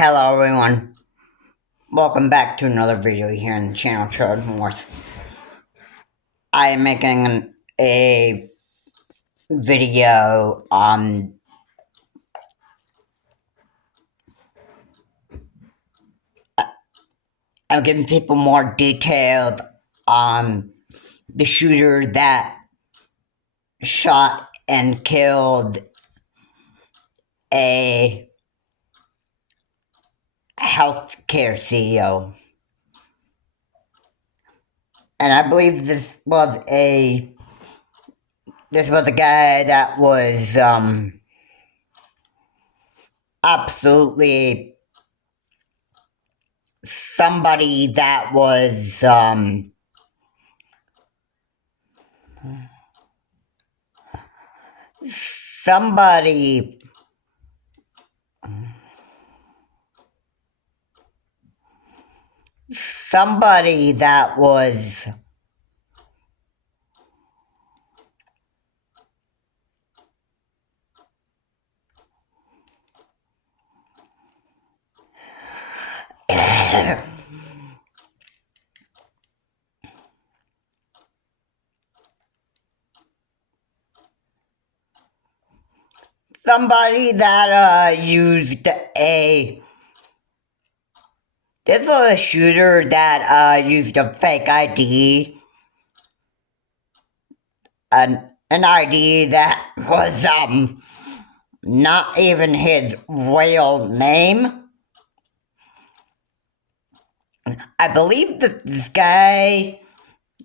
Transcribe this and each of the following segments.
Hello everyone, welcome back to another video here on the channel Trojan Wars. I am making a video on I'm giving people more details on the shooter that shot and killed a healthcare CEO. And I believe this was a guy that was absolutely somebody that was somebody somebody that was somebody that used a this was a shooter that used a fake ID, an ID that was not even his real name. I believe that this guy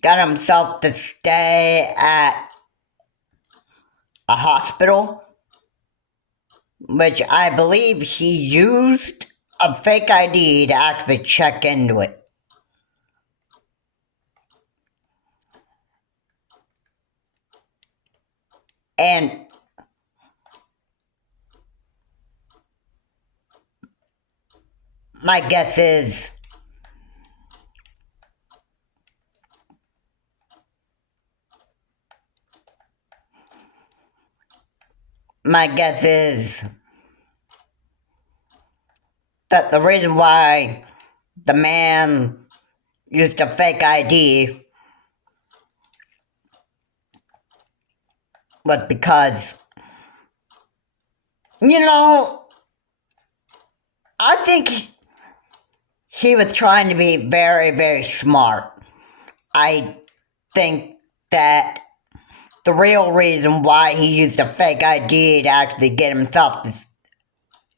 got himself to stay at a hospital, which I believe he used a fake ID to actually check into it. And my guess is that the reason why the man used a fake ID was because, I think he was trying to be very, very smart. I think that the real reason why he used a fake ID to actually get himself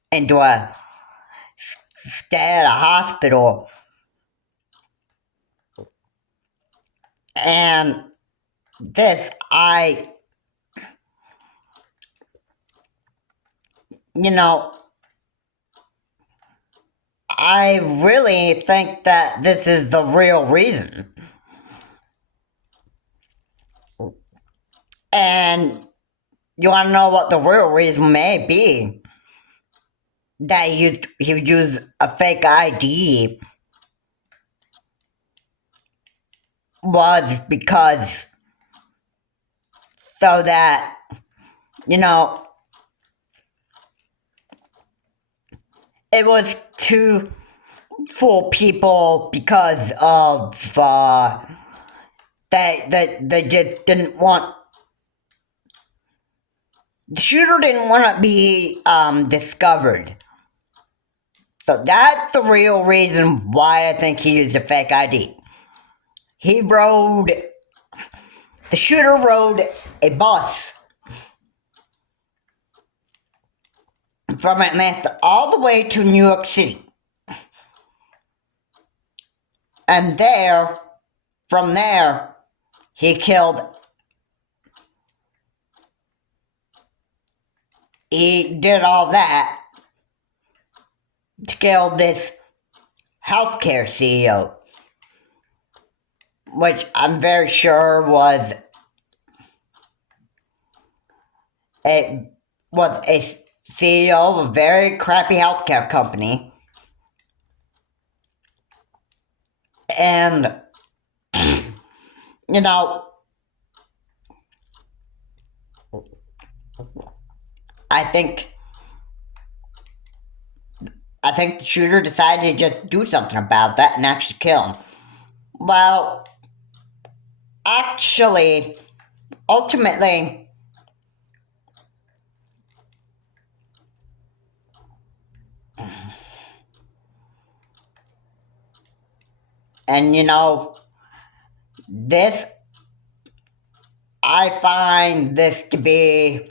into a stay at a hospital, and this, I really think that this is the real reason. And you want to know what the real reason may be that he would use a fake ID? Was because so that, it was to fool people because of they just didn't want, the shooter didn't want to be discovered. So that's the real reason why I think he used a fake ID. The shooter rode a bus from Atlanta all the way to New York City. And from there, he did all that to kill this healthcare CEO, which I'm very sure was a CEO of a very crappy healthcare company. And, I think think the shooter decided to just do something about that and actually kill him. Well, actually, ultimately, and this, I find this to be,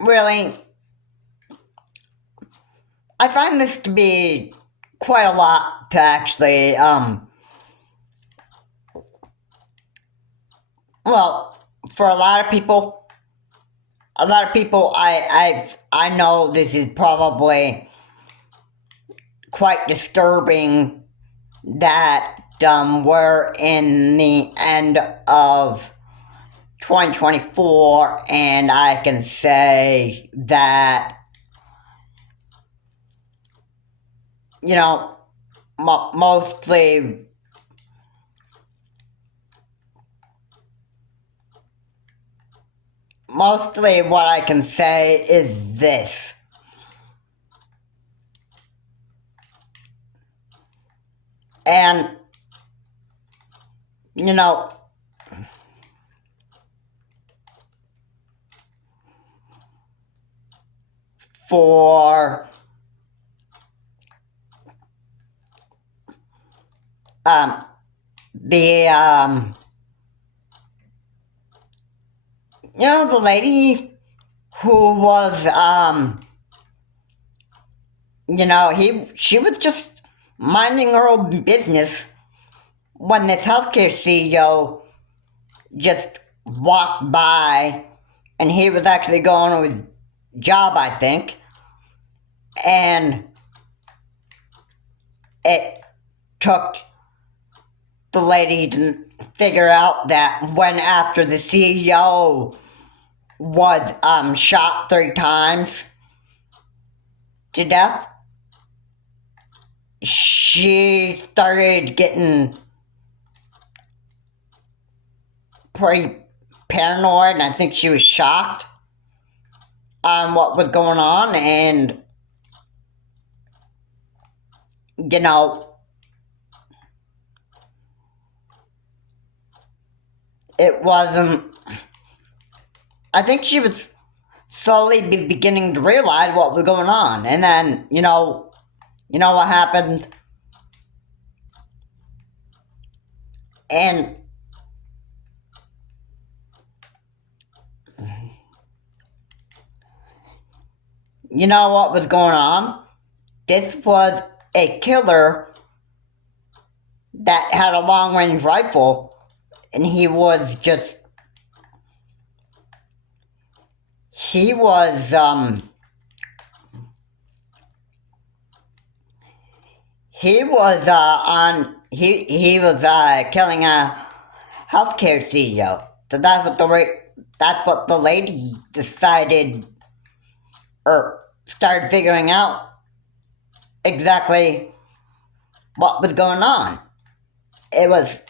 really, I find this to be quite a lot to actually, well, for a lot of people, I know this is probably quite disturbing that we're in the end of 2024, and I can say that, mostly what I can say is this. And, for the the lady who was she was just minding her own business when this healthcare CEO just walked by, and he was actually going to his job, I think, and it took the lady to figure out that when after the CEO was shot 3 times to death, she started getting pretty paranoid, and I think she was shocked on what was going on, and it wasn't. I think she was slowly beginning to realize what was going on, and then what happened, and what was going on. This was a killer that had a long range rifle, and he was killing a healthcare CEO. So that's what the lady decided, or started figuring out exactly what was going on. It was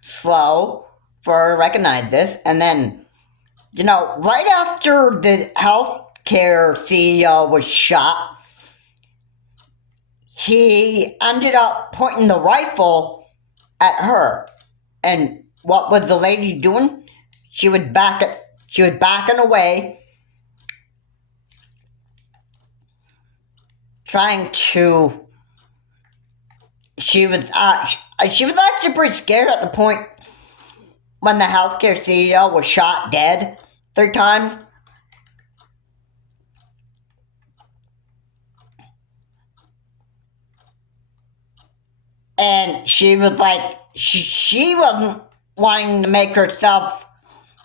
slow for her to recognize this, and then, right after the healthcare CEO was shot, he ended up pointing the rifle at her. And what was the lady doing? She was backing away, trying to. She was actually pretty scared at the point when the healthcare CEO was shot dead 3 times. And she was like, she wasn't wanting to make herself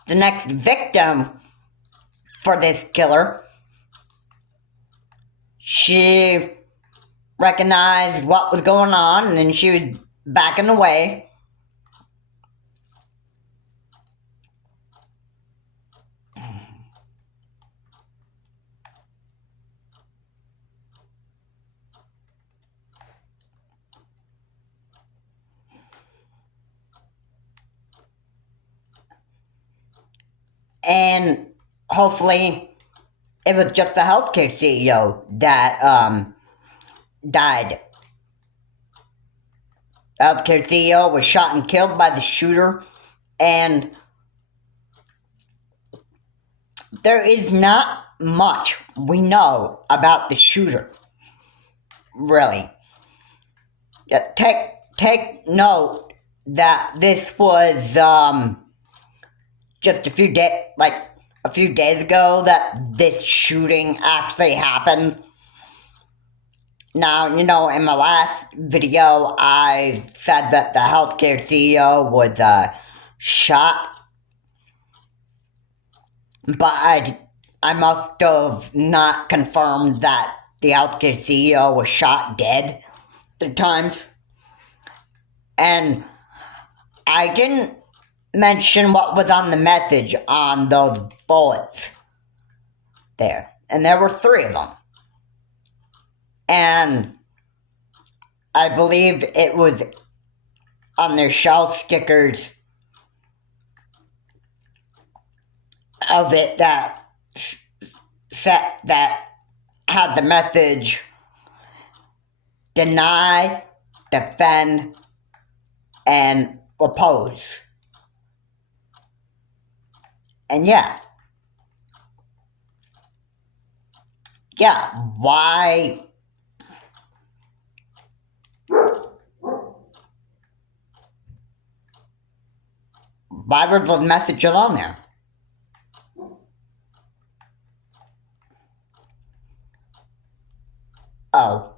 the next victim for this killer. She recognized what was going on, and she was backing away. and hopefully it was just the healthcare CEO that died. The healthcare CEO was shot and killed by the shooter, and there is not much we know about the shooter, really. Take note that this was just a few days ago that this shooting actually happened. Now, in my last video, I said that the healthcare CEO was shot, but I must have not confirmed that the healthcare CEO was shot dead 3 times. And I didn't mention what was on the message on those bullets there. And there were 3 of them. And I believe it was on their shelf stickers of it that had the message: deny, defend, and oppose. And yeah, why were the messages on there? Oh,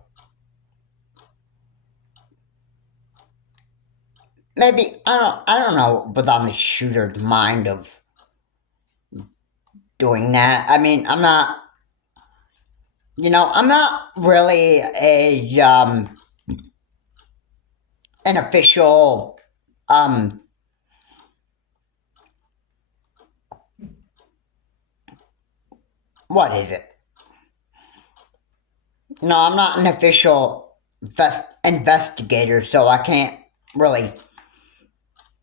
maybe I don't know what's on the shooter's mind of doing that. I mean, I'm not really an official what is it? No, I'm not an official investigator, so I can't really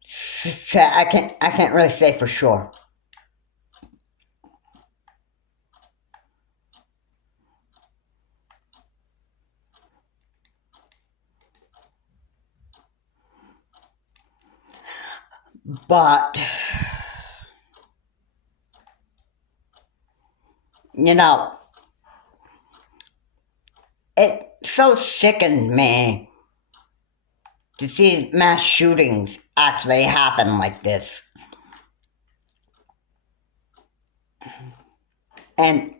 say. I can't really say for sure. But it so sickened me to see mass shootings actually happen like this. And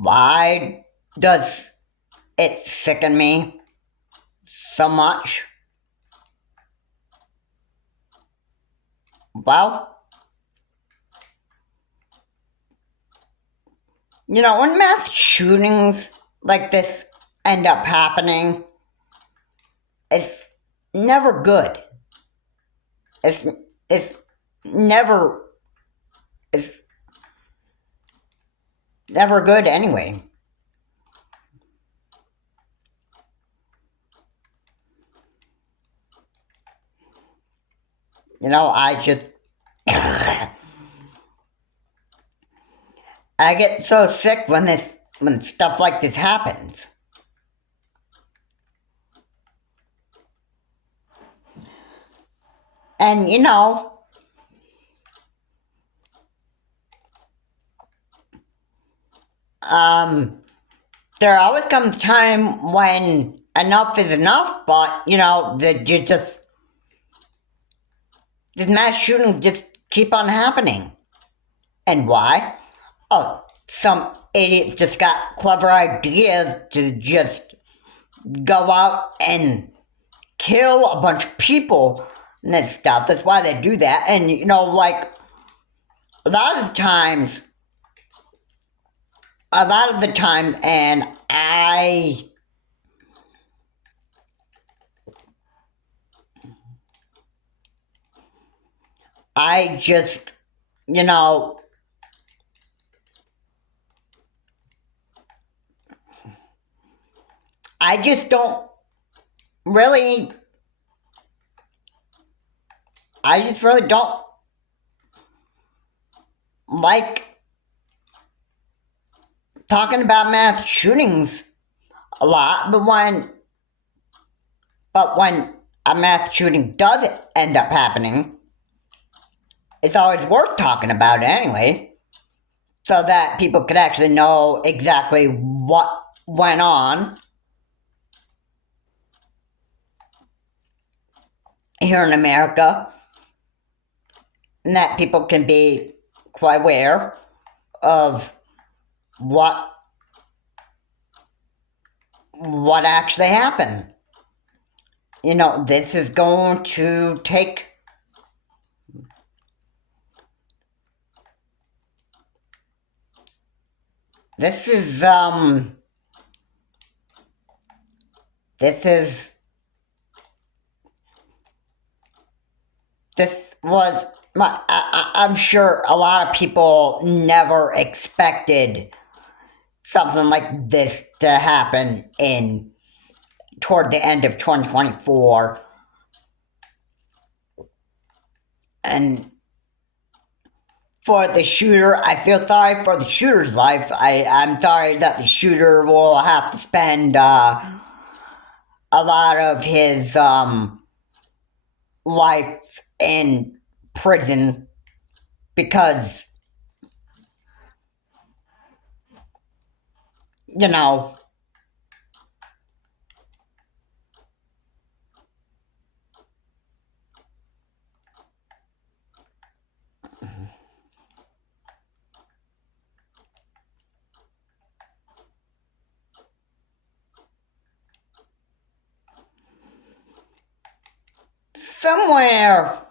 why does it sicken me so much? Well, when mass shootings like this end up happening, it's never good. It's never it's never good anyway. I just I get so sick when stuff like this happens. And there always comes a time when enough is enough, but the mass shootings just keep on happening. And why? Oh, some idiot just got clever ideas to just go out and kill a bunch of people and that stuff. That's why they do that. And like a lot of the times, and I just, you know, I just don't really, I just really don't like talking about mass shootings a lot, but when a mass shooting does end up happening, it's always worth talking about it anyway, so that people could actually know exactly what went on here in America, and that people can be quite aware of what actually happened. You know, this is going to take this is this is this was I'm sure a lot of people never expected something like this to happen in toward the end of 2024. And for the shooter, I feel sorry for the shooter's life. I'm sorry that the shooter will have to spend a lot of his life in prison because, you know, somewhere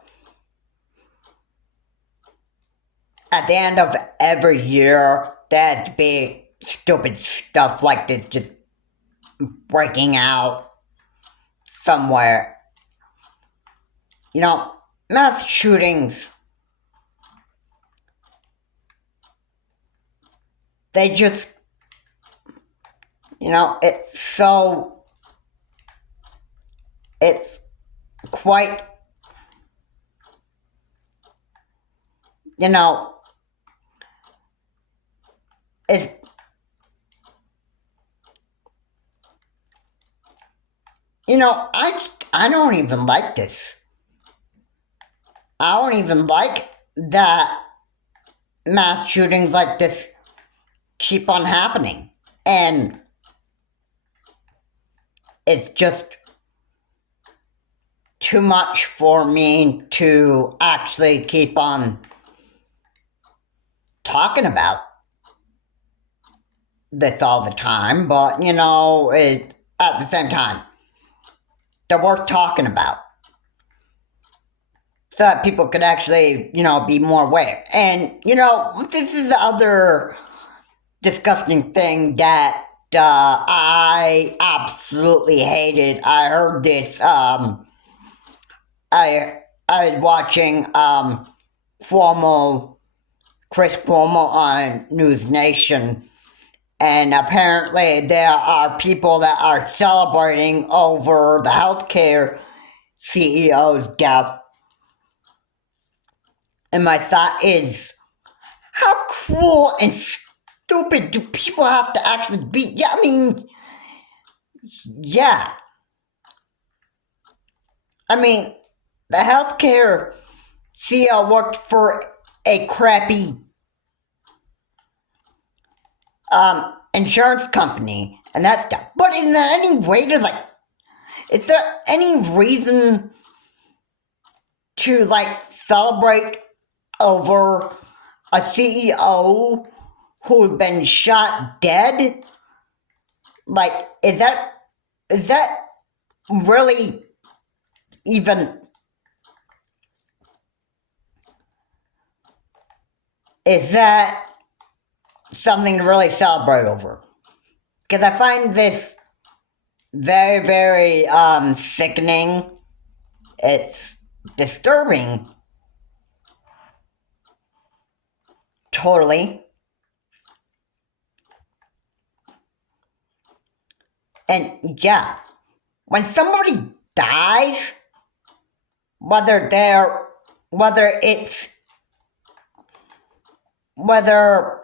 at the end of every year, there has to be stupid stuff like this just breaking out somewhere. You know, mass shootings, they just, you know, it's quite, you know, it's, you know, I don't even like this. I don't even like that mass shootings like this keep on happening. And it's just too much for me to actually keep on talking about this all the time. But, you know, at the same time, they're worth talking about, so that people could actually, you know, be more aware. And, you know, this is the other disgusting thing that I absolutely hated. I heard this. I was watching Chris Cuomo on News Nation, and apparently there are people that are celebrating over the healthcare CEO's death. And my thought is, how cruel and stupid do people have to actually be? Yeah, I mean, yeah. I mean, the healthcare CEO worked for a crappy insurance company and that stuff. But is there any way to, like, is there any reason to, like, celebrate over a CEO who's been shot dead? Like, is that really even, is that something to really celebrate over? Because I find this very, very sickening. It's disturbing totally. And yeah, when somebody dies, whether they're, whether it's, whether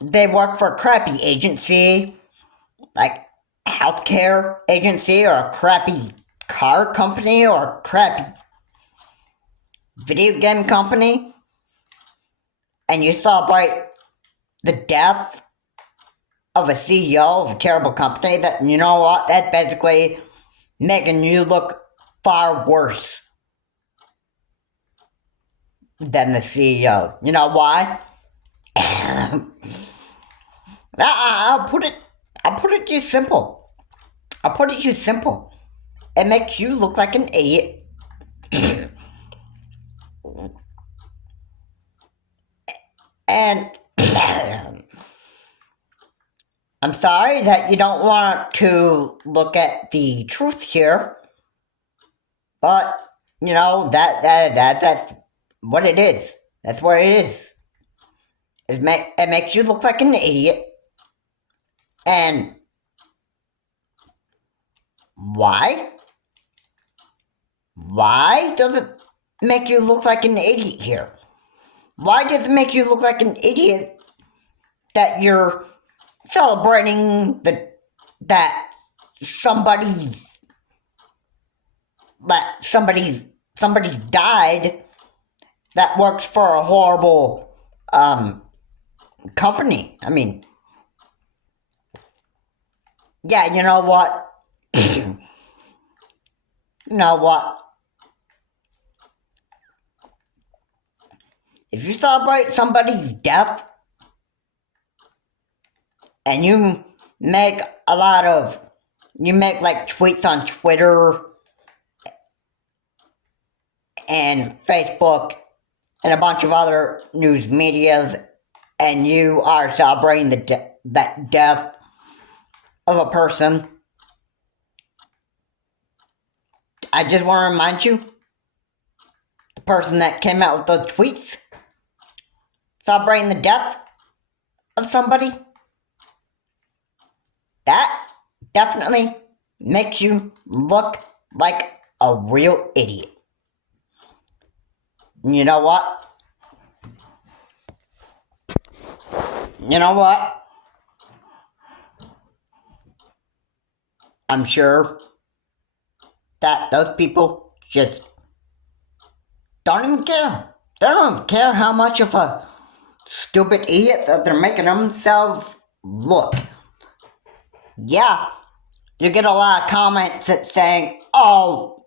they work for a crappy agency, like a healthcare agency, or a crappy car company, or a crappy video game company, and you celebrate the death of a CEO of a terrible company, that, you know what, that's basically making you look far worse than the CEO. You know why? I'll put it to you simple. I'll put it to you simple. It makes you look like an idiot. And I'm sorry that you don't want to look at the truth here, but you know that's what it is. That's what it is. It makes you look like an idiot. And why? Why does it make you look like an idiot here? Why does it make you look like an idiot that you're celebrating that somebody died that works for a horrible company? I mean, yeah, you know what? You know what? If you celebrate somebody's death and you make like tweets on Twitter and Facebook and a bunch of other news medias, and you are celebrating that death of a person, I just want to remind you, the person that came out with those tweets celebrating the death of somebody, that definitely makes you look like a real idiot. You know what? You know what? I'm sure that those people just don't even care. They don't even care how much of a stupid idiot that they're making themselves look. Yeah, you get a lot of comments that saying, oh,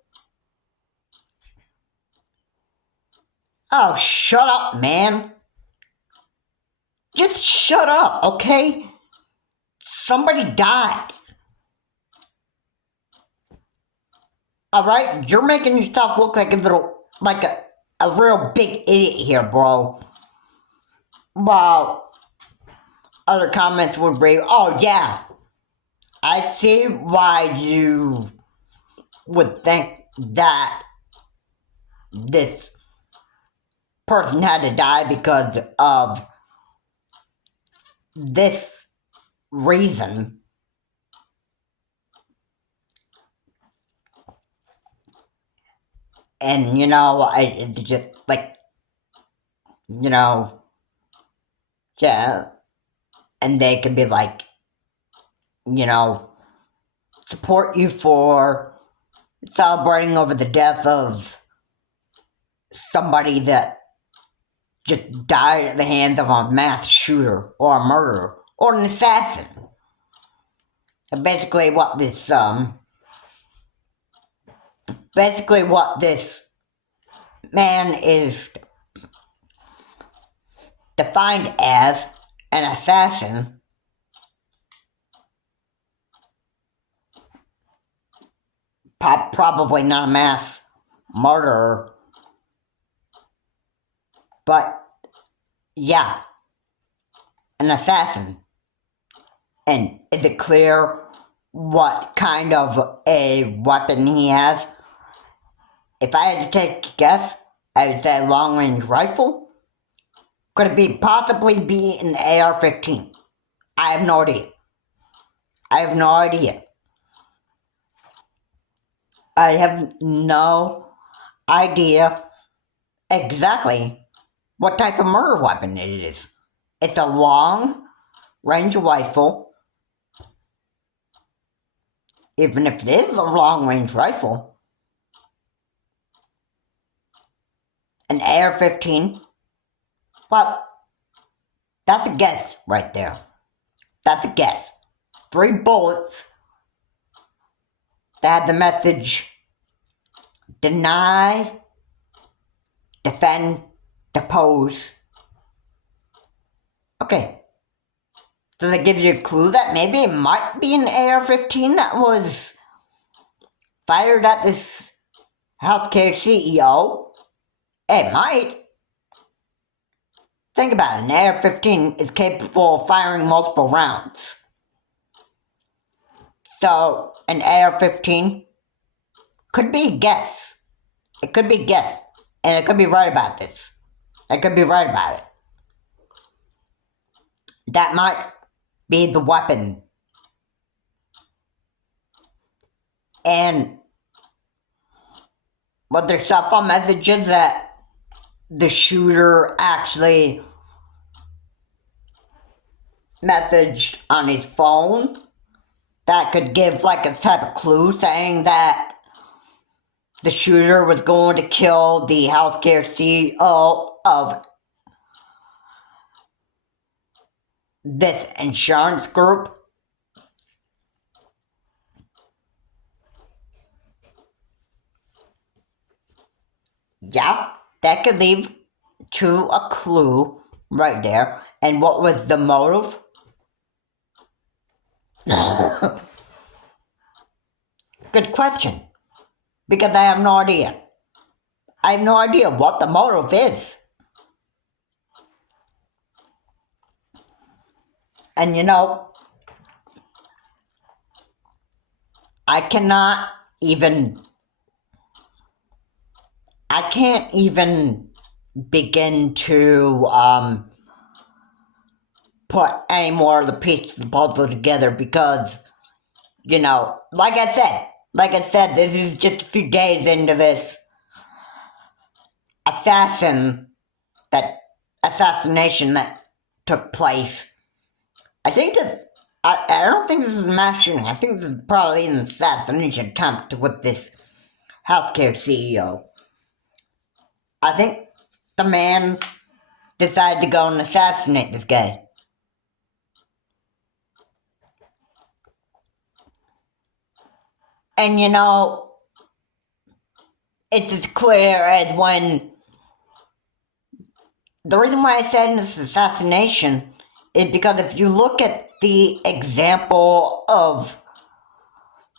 shut up, man. Just shut up, okay? Somebody died. Alright? You're making yourself look like a real big idiot here, bro. While other comments would be, oh yeah, I see why you would think that this person had to die because of this reason. And, you know, it's just like, you know, yeah. And they could be like, you know, support you for celebrating over the death of somebody that just died at the hands of a mass shooter or a murderer or an assassin. And basically what this man is defined as an assassin. Probably not a mass murderer, but yeah, an assassin. And is it clear what kind of a weapon he has? If I had to take a guess, I would say long-range rifle. Could it be possibly be an AR-15? I have no idea. I have no idea. I have no idea exactly what type of murder weapon it is. It's a long range rifle. Even if it is a long range rifle, an AR-15, well, that's a guess right there. That's a guess. 3 bullets that had the message: deny, defend, depose. Okay. Does it give you a clue that maybe it might be an AR-15 that was fired at this healthcare CEO? It might. Think about it. An AR-15 is capable of firing multiple rounds. So, an AR-15 could be a guess. It could be a guess. And it could be right about this. It could be right about it. That might be the weapon. And were there cell phone messages that the shooter actually messaged on his phone that could give like a type of clue saying that the shooter was going to kill the healthcare CEO of this insurance group? Yeah, that could lead to a clue right there. And what was the motive? Good question. Because I have no idea. I have no idea what the motive is. And you know, I can't even begin to put any more of the pieces of the puzzle together because, you know, like I said, this is just a few days into this assassination that took place. I don't think this is a mass shooting. I think this is probably an assassination attempt with this healthcare CEO. I think the man decided to go and assassinate this guy. And you know, it's as clear as when... The reason why I said this assassination is because if you look at the example of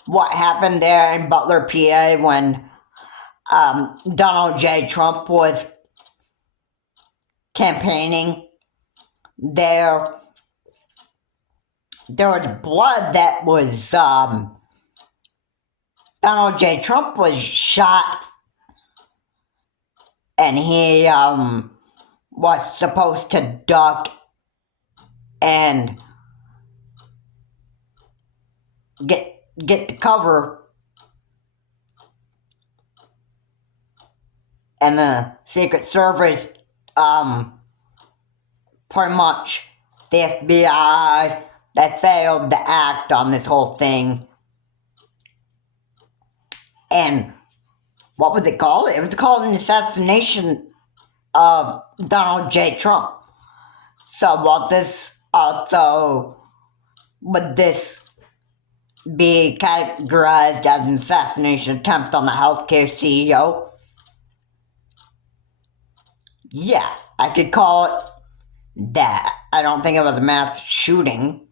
what happened there in Butler, PA, when Donald J. Trump was campaigning, there was blood that was... Donald J. Trump was shot, and he was supposed to duck and get to cover, and the Secret Service, pretty much the FBI, that failed to act on this whole thing. And what was it called? It was called an assassination of Donald J. Trump. So would this be categorized as an assassination attempt on the healthcare CEO? Yeah, I could call it that. I don't think it was a mass shooting,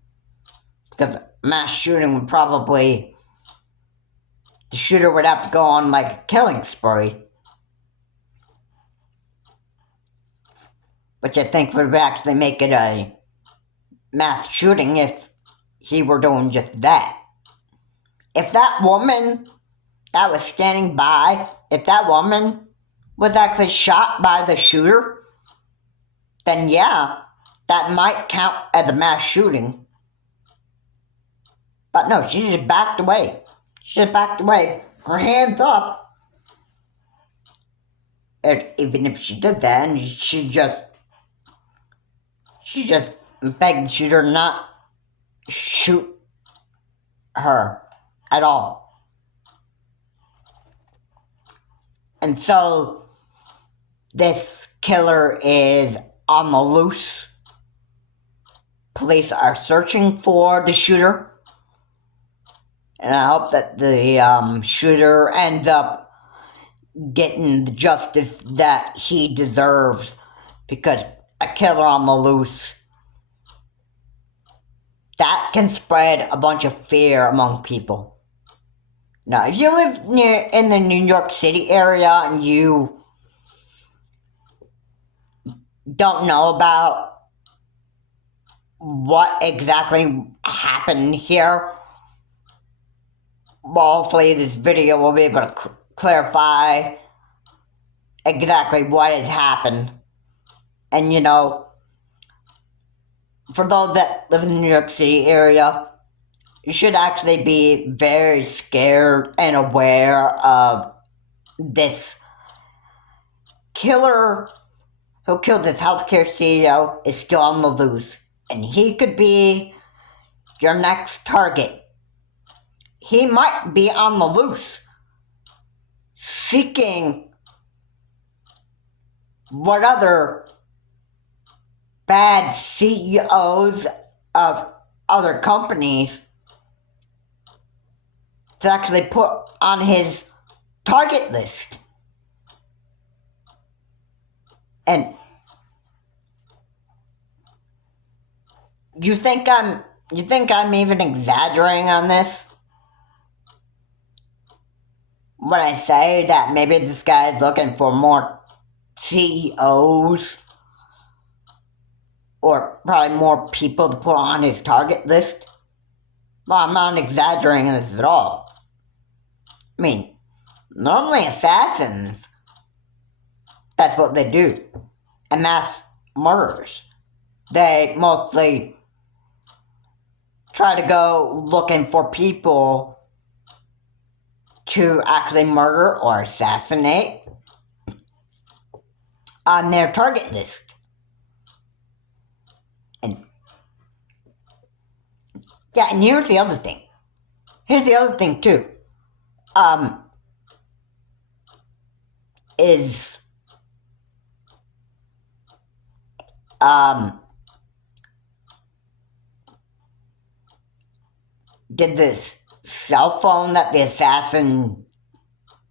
because mass shooting would probably... the shooter would have to go on like a killing spree, which I think would actually make it a mass shooting if he were doing just that. If that woman that was standing by, if that woman was actually shot by the shooter, then yeah, that might count as a mass shooting. But no, she just backed away. She just backed away, her hands up. And even if she did that, and she just begged the shooter not shoot her at all. And so this killer is on the loose. Police are searching for the shooter. And I hope that the shooter ends up getting the justice that he deserves, because a killer on the loose, that can spread a bunch of fear among people. Now, if you live in the New York City area and you don't know about what exactly happened here, well, hopefully this video will be able to clarify exactly what has happened. And for those that live in the New York City area, you should actually be very scared and aware of this killer who killed this healthcare CEO is still on the loose. And he could be your next target. He might be on the loose, seeking what other bad CEOs of other companies to actually put on his target list. And you think I'm even exaggerating on this when I say that maybe this guy is looking for more CEOs, or probably more people to put on his target list? Well, I'm not exaggerating this at all. I mean, normally assassins, that's what they do. And mass murderers. They mostly try to go looking for people to actually murder or assassinate on their target list. And yeah, and here's the other thing. Too. Is did this cell phone that the assassin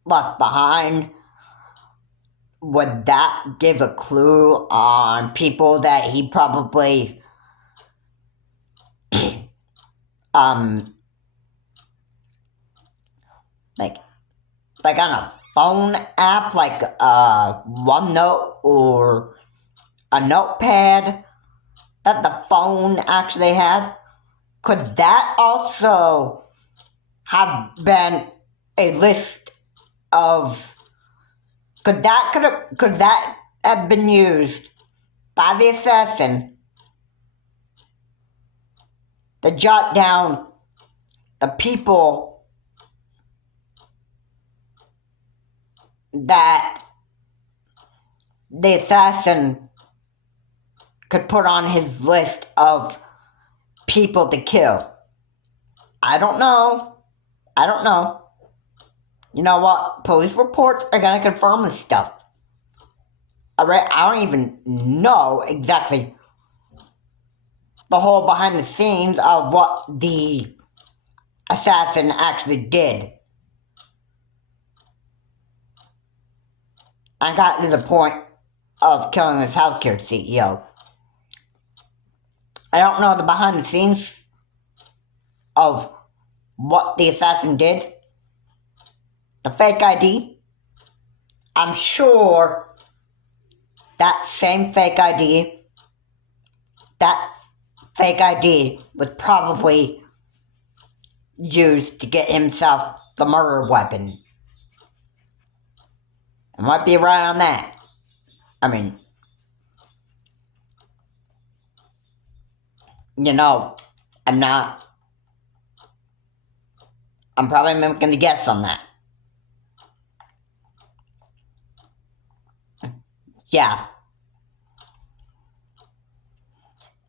left behind, would that give a clue on people that he probably like on a phone app, like OneNote or a notepad that the phone actually has? Could that also have been a list of? Could that have been used by the assassin to jot down the people that the assassin could put on his list of people to kill? I don't know. You know what? Police reports are gonna confirm this stuff. Alright, I don't even know exactly the whole behind the scenes of what the assassin actually did. I got to the point of killing this healthcare CEO. I don't know the behind the scenes of what the assassin did. The fake ID. I'm sure that same fake ID, was probably used to get himself the murder weapon. I might be right on that. I mean, you know, I'm probably making a guess on that. Yeah.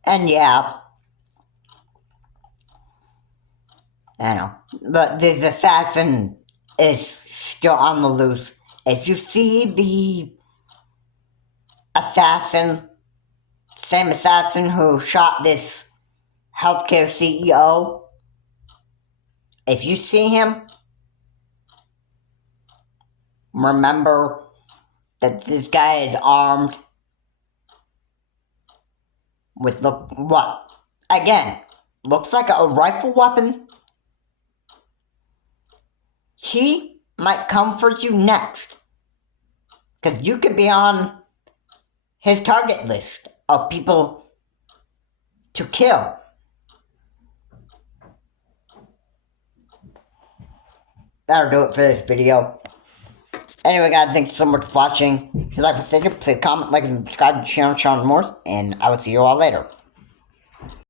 And yeah, I know. But this assassin is still on the loose. If you see the assassin, same assassin who shot this healthcare CEO, if you see him, remember that this guy is armed with what? Again, looks like a rifle weapon. He might come for you next. Because you could be on his target list of people to kill. That'll do it for this video. Anyway, guys, thanks so much for watching. If you like this video, please comment, like, and subscribe to the channel, Sean Morse, and I will see you all later.